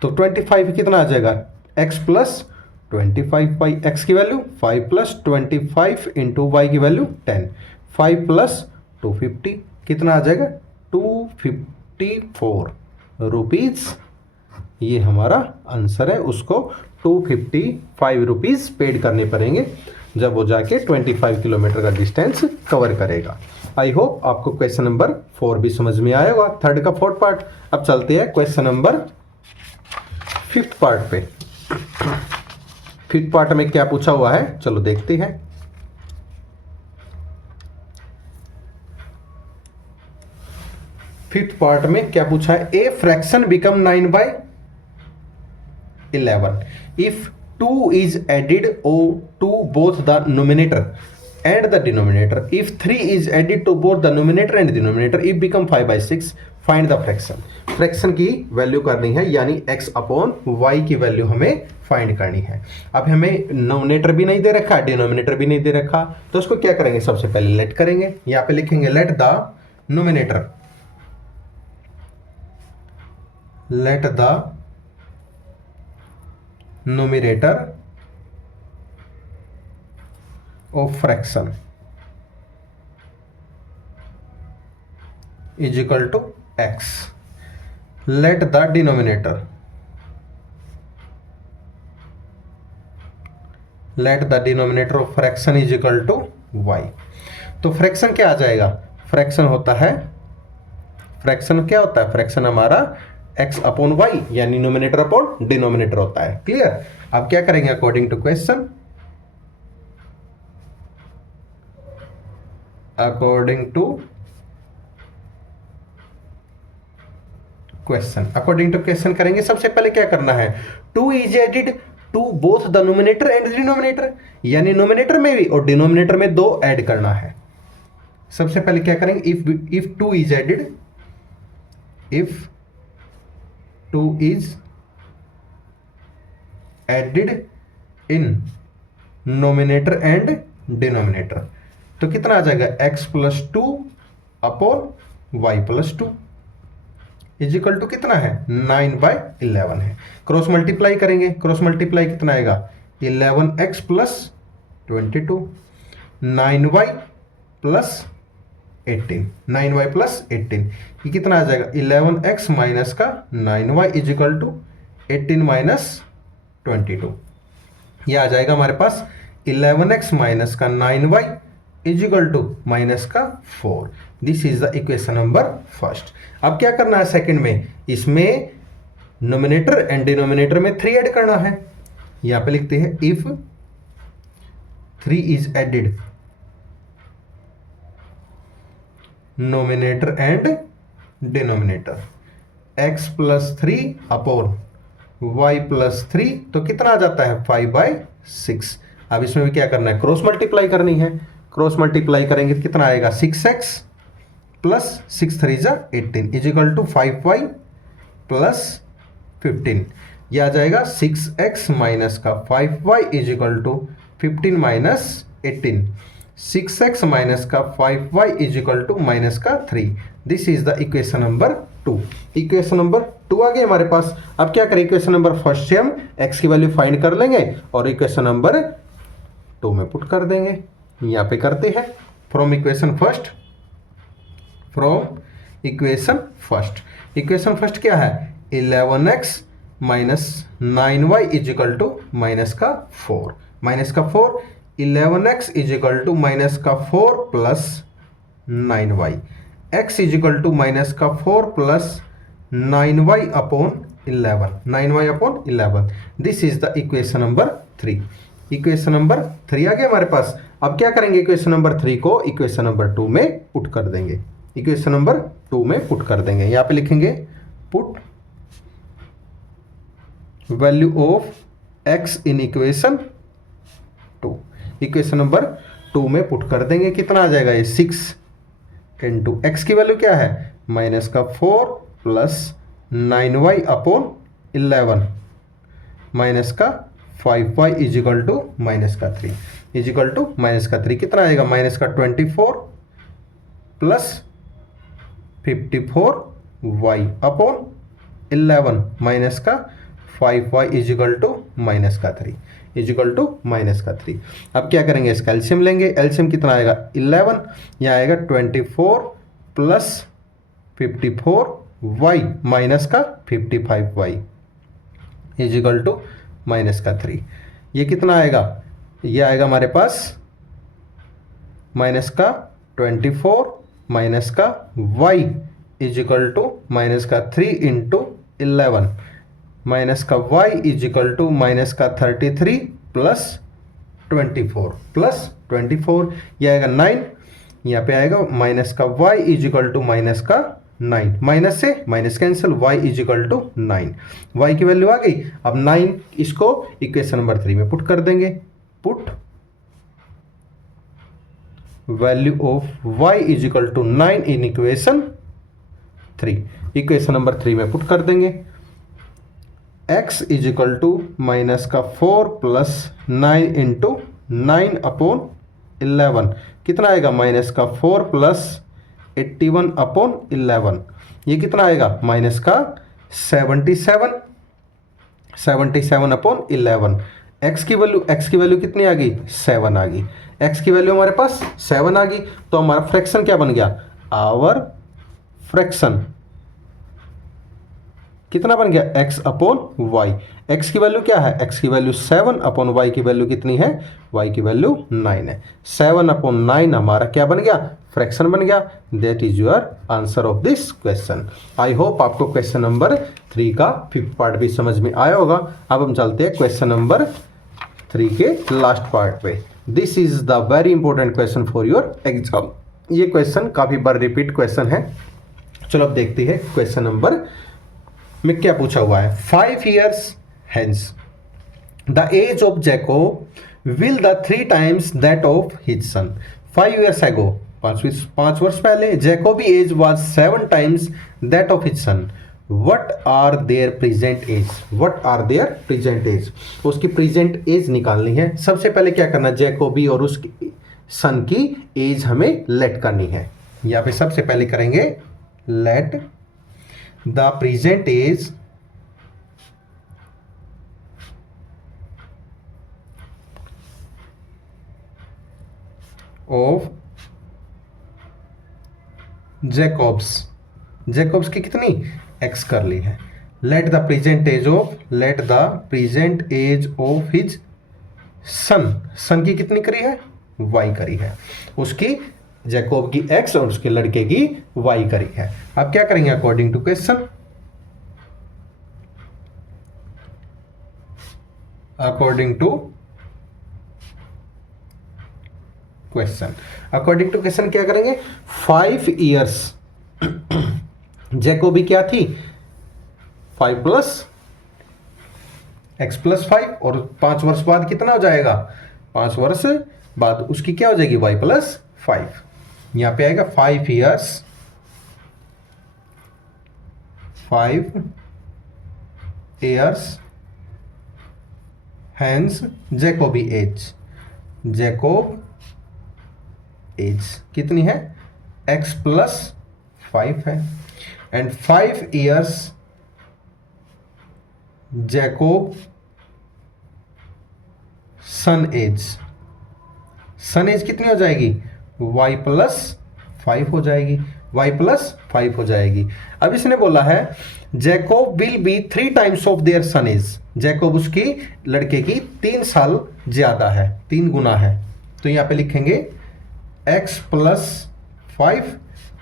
तो 25 कितना आ जाएगा x प्लस 25 बाई एक्स की वैल्यू 5 प्लस 25 इंटू वाई की वैल्यू 10, 5 प्लस 250 कितना आ जाएगा 254 रुपीज़। ये हमारा आंसर है। उसको 255 रुपीज़ पेड करने पड़ेंगे जब वो जाके 25 किलोमीटर का डिस्टेंस कवर करेगा। आई होप आपको क्वेश्चन नंबर 4 भी समझ में आया होगा, थर्ड का फोर्थ पार्ट। अब चलते हैं क्वेश्चन नंबर 5th पार्ट पे। 5th पार्ट में क्या पूछा हुआ है, चलो देखते हैं। फिफ्थ पार्ट में क्या पूछा है, a fraction become 9/11 if 2 is added to both the numerator and the denominator. If 3 is added to both the numerator and denominator, it become 5/6. Find the fraction, fraction की वैल्यू करनी है, यानी x upon Y की value हमें find करनी है। अब हमें नोमिनेटर भी नहीं दे रखा, डिनोमिनेटर भी नहीं दे रखा, तो उसको क्या करेंगे, सबसे पहले लेट करेंगे। यहां पे लिखेंगे let the nominator, let the numerator of fraction is equal to x, let the denominator, let the denominator of fraction is equal to y। तो फ्रैक्शन क्या आ जाएगा, फ्रैक्शन होता है, फ्रैक्शन क्या होता है, फ्रैक्शन हमारा x अपॉन वाई, यानी नोमिनेटर अपॉन डिनोमिनेटर होता है। क्लियर। अब क्या करेंगे, according to question, according to question, according to question करेंगे। सबसे पहले क्या करना है, 2 is added to both the nominator and denominator, यानी नोमिनेटर में भी और डिनोमिनेटर में 2 ऐड करना है। सबसे पहले क्या करेंगे, if 2 is added, if 2 is added in nominator and denominator, तो कितना आ जाएगा, x plus 2 upon y plus 2 is equal to कितना है, 9/11 है। क्रॉस मल्टीप्लाई करेंगे, क्रॉस मल्टीप्लाई कितना आएगा, 11x plus 22, 9y plus 18, 9y plus 18, ये कितना आ जाएगा, 11x माइनस का 9y is equal to 18 minus 22, ये आ जाएगा हमारे पास 11x माइनस का 9y is equal to minus का 4। This is the equation number first. अब क्या करना है सेकंड में, इसमें नोमिनेटर एंड डिनोमिनेटर में 3 ऐड करना है। यहां पे लिखते हैं if 3 is added nominator and denominator, x plus 3 upon y plus 3, तो कितना आ जाता है 5/6। अब इसमें भी क्या करना है, क्रॉस मल्टीप्लाई करनी है, क्रॉस मल्टीप्लाई करेंगे तो कितना आएगा, 6x प्लस 6 3 जा 18 is equal to 5y plus 15, यह आ जाएगा 6x माइनस का 5y is equal to 15 minus 18, 6x minus का 5y is equal to minus का 3। This is the equation number 2। Equation number 2 आ गई हमारे पास। अब क्या करें, इक्वेशन नंबर फर्स्ट से हम x की वैल्यू फाइंड कर लेंगे और इक्वेशन नंबर 2 में पुट कर देंगे। यहाँ पे करते हैं from equation first, from equation first, equation first क्या है, 11x minus 9y is equal to minus का 4, माइनस का 4, 11x is equal to minus का 4 plus 9y, x is equal to minus का 4 plus 9y upon 11, 9y upon 11। This is the equation number 3। Equation number 3 आ गया हमारे पास। अब क्या करेंगे, इक्वेशन नंबर 3 को इक्वेशन नंबर 2 में पुट कर देंगे, इक्वेशन नंबर 2 में पुट कर देंगे। यहां पे लिखेंगे put value of x in equation 2, equation number 2 में पुट कर देंगे। कितना आ जाएगा, ये 6 इंटू एक्स की वैल्यू क्या है, माइनस का 4 प्लस 9y अपॉन 11 माइनस का 5y is equal to minus का 3 इज इक्वल टू माइनस का 3, कितना आएगा, माइनस का 24 प्लस 54y अपॉन 11 माइनस का 5y is equal to minus का 3 इज इक्वल टू माइनस का 3। अब क्या करेंगे, इसका एलसीएम लेंगे, एलसीएम कितना आएगा, 11, यहाँ आएगा 24 प्लस 54y माइनस का 55y is equal to minus का 3। ये कितना आएगा, ये आएगा हमारे पास माइनस का 24 माइनस का y is equal to minus का 3 इंटू 11 माइनस का y is equal to minus का 33 प्लस 24, ये आएगा 9, यहाँ पे आएगा माइनस का y is equal to minus का 9, माइनस से minus cancel, y is equal to 9, y की वैल्यू आ गई। अब 9 इसको इक्वेशन नंबर 3 में पुट कर देंगे, put value of y is equal to 9 in equation 3। Equation number 3 में पुट कर देंगे। x is equal to minus का 4 प्लस 9 इंटू 9/11 कितना आएगा, माइनस का 4 प्लस 81/11 ये कितना आएगा, माइनस का 77/11। x की वैल्यू कितनी आ गई, 7 आ गई। x की वैल्यू हमारे पास 7 आ गई, तो हमारा फ्रैक्शन क्या बन गया, आवर फ्रैक्शन कितना बन गया, x/y। x की वैल्यू क्या है, x की वैल्यू 7/y की वैल्यू कितनी है, y की वैल्यू 9 है। 7/9 हमारा क्या बन गया, फ्रैक्शन बन गया। That is your answer of this question. I hope आपको क्वेश्चन नंबर 3 का 5th पार्ट भी समझ में आया होगा। अब हम चलते हैं क्वेश्चन नंबर 3 के लास्ट पार्ट पे। This is the very important question for your exam. ये क्वेश्चन काफी बार रिपीट क्वेश्चन है। चलो अब देखते हैं क्वेश्चन नंबर में क्या पूछा हुआ है। 5 years hence the age of Jacob will the 3 times that of his son। 5 years ago 5 वर्ष पहले Jacob as was 7 times that of his son। What are their present age? What are their present age? उसकी present as निकालनी है। सबसे पहले क्या करना, Jacobi और उसकी सन की एज हमें लेट करनी है। यहाँ पे सबसे पहले करेंगे let the present age of Jacobs की कितनी, x कर ली है। let the present age of his सन की कितनी करी है, y करी है। उसकी जैकोब की x और उसके लड़के की y करी है। अब क्या करेंगे, according to question, according to question क्या करेंगे, 5 years जैकोबी क्या थी, 5 प्लस x प्लस 5 और 5 वर्ष बाद कितना हो जाएगा, 5 वर्ष बाद उसकी क्या हो जाएगी, y प्लस 5। यहां पे आएगा 5 years hence जैकोबी एज कितनी है, x प्लस 5 है। And 5 years Jacob son age कितनी हो जाएगी, y प्लस 5 हो जाएगी, y प्लस 5 हो जाएगी। अब इसने बोला है Jacob will be 3 times of their son age, Jacob उसकी लड़के की 3 साल ज्यादा है, 3 गुना है। तो यहां पे लिखेंगे x plus 5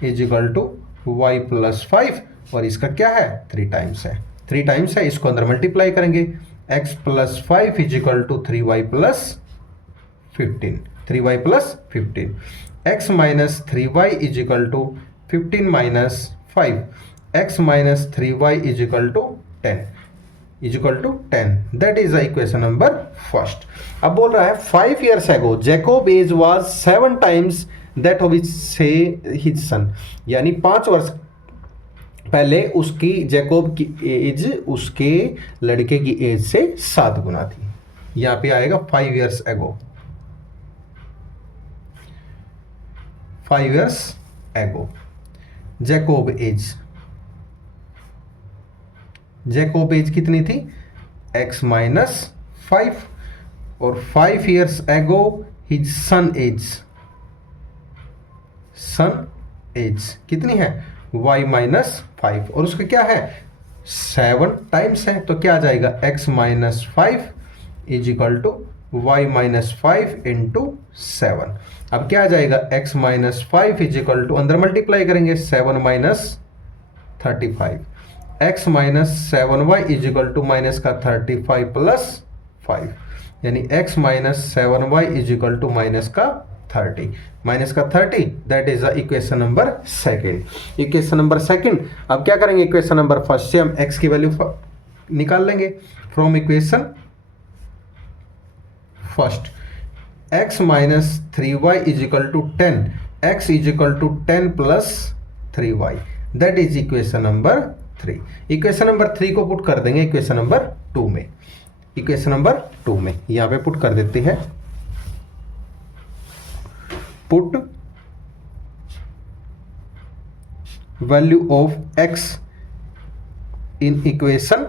is equal to y plus 5 और इसका क्या है, 3 टाइम्स है, 3 टाइम्स है। इसको अंदर मल्टीप्लाई करेंगे, x plus 5 is equal to 3y plus 15, 3y plus 15। x minus 3y is equal to 15 minus 5, x minus 3y is equal to 10 that is the equation number first. अब बोल रहा है 5 years ago Jacob age was 7 times that of his son, यानी 5 वर्ष पहले उसकी Jacob की as उसके लड़के की एज से 7 गुना थी। यहां पे आएगा 5 years ago, 5 years ago Jacob age कितनी थी, x माइनस 5 और 5 years ago his son age कितनी है, y माइनस 5 और उसका क्या है, 7 टाइम्स है। तो क्या आ जाएगा, x minus 5 is equal to y minus 5 into 7। अब क्या आ जाएगा, x minus 5 is equal to, अंदर मल्टीप्लाई करेंगे 7 minus 35, x minus 7y is equal to minus का 35 प्लस 5, यानी x minus 7y is equal to minus का 30 that is the equation number second. अब क्या करेंगे, इक्वेशन नंबर फर्स्ट से हम x की वैल्यू निकाल लेंगे from equation first. x minus 3y is equal to 10, x is equal to 10 plus 3y। That is equation number 3। Equation number 3 को put कर देंगे इक्वेशन नंबर 2 में। इक्वेशन नंबर 2 में यहां पे पुट कर देते हैं, put value of x in equation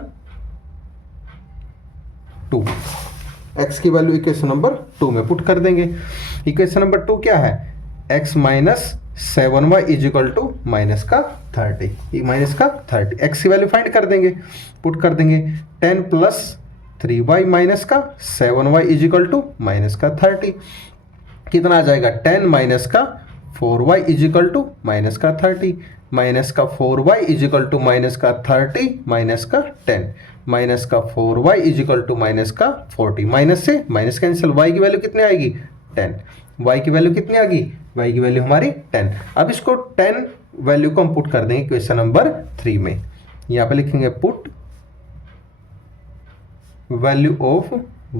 2। x की वैल्यू इक्वेशन नंबर 2 में पुट कर देंगे। इक्वेशन नंबर 2 क्या है, x minus 7y is equal to minus का 30, माइनस का 30। x की वैल्यू फाइंड कर देंगे, पुट कर देंगे 10 प्लस 3y माइनस का 7y is equal to minus का 30। कितना आ जाएगा, 10 माइनस का 4y is equal to minus का 30, माइनस का 4y is equal to minus का 30 माइनस का 10, माइनस का 4y is equal to minus का 40। माइनस से माइनस कैंसिल, y की वैल्यू कितनी आएगी 10, y की वैल्यू कितनी आ गई, y की वैल्यू हमारी 10। अब इसको 10 वैल्यू को हम पुट कर देंगे क्वेश्चन नंबर 3 में। यहाँ पे लिखेंगे put value of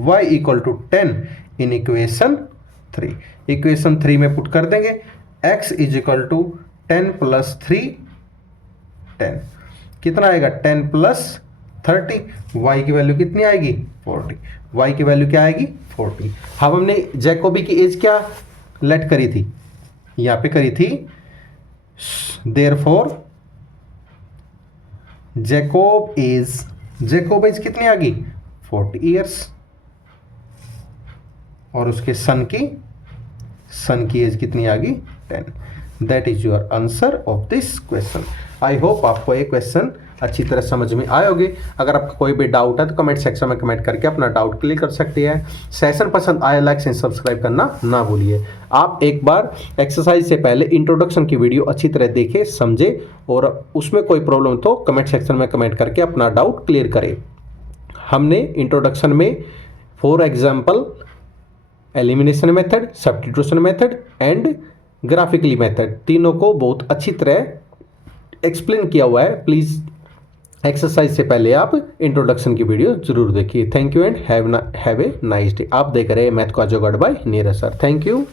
y equal to 10 in equation 3। Equation 3 में पुट कर देंगे x is equal to 10 plus 3 10, कितना आएगा 10 प्लस 30, y की वैल्यू कितनी आएगी 40, y की वैल्यू क्या आएगी 40। अब हमने जैकोबी की एज क्या लेट करी थी, यहाँ पे करी थी, देयरफॉर जैकोब एज कितनी आ गई 40 ईयर्स, और उसके सन की एज कितनी आ गई 10। That is your answer of this question. I hope आपको ये क्वेश्चन अच्छी तरह समझ में आए होंगे। अगर आपका कोई भी डाउट है तो कमेंट सेक्शन में कमेंट करके अपना डाउट क्लियर कर सकते हैं। सेशन पसंद आए लाइक एंड सब्सक्राइब करना ना भूलिए। आप एक बार एक्सरसाइज से पहले इंट्रोडक्शन की वीडियो अच्छी तरह देखें, समझे, और उसमें कोई प्रॉब्लम तो कमेंट सेक्शन में कमेंट करके अपना डाउट क्लियर करें। हमने इंट्रोडक्शन में 4 example, elimination method, substitution method and graphically method, तीनों को बहुत अच्छी तरह एक्सप्लेन किया हुआ है। प्लीज़ एक्सरसाइज से पहले आप इंट्रोडक्शन की वीडियो जरूर देखिए। Thank you and have a nice day. आप देख रहे हैं मैथ का जुगाड़ by Neeraj sir. Thank you.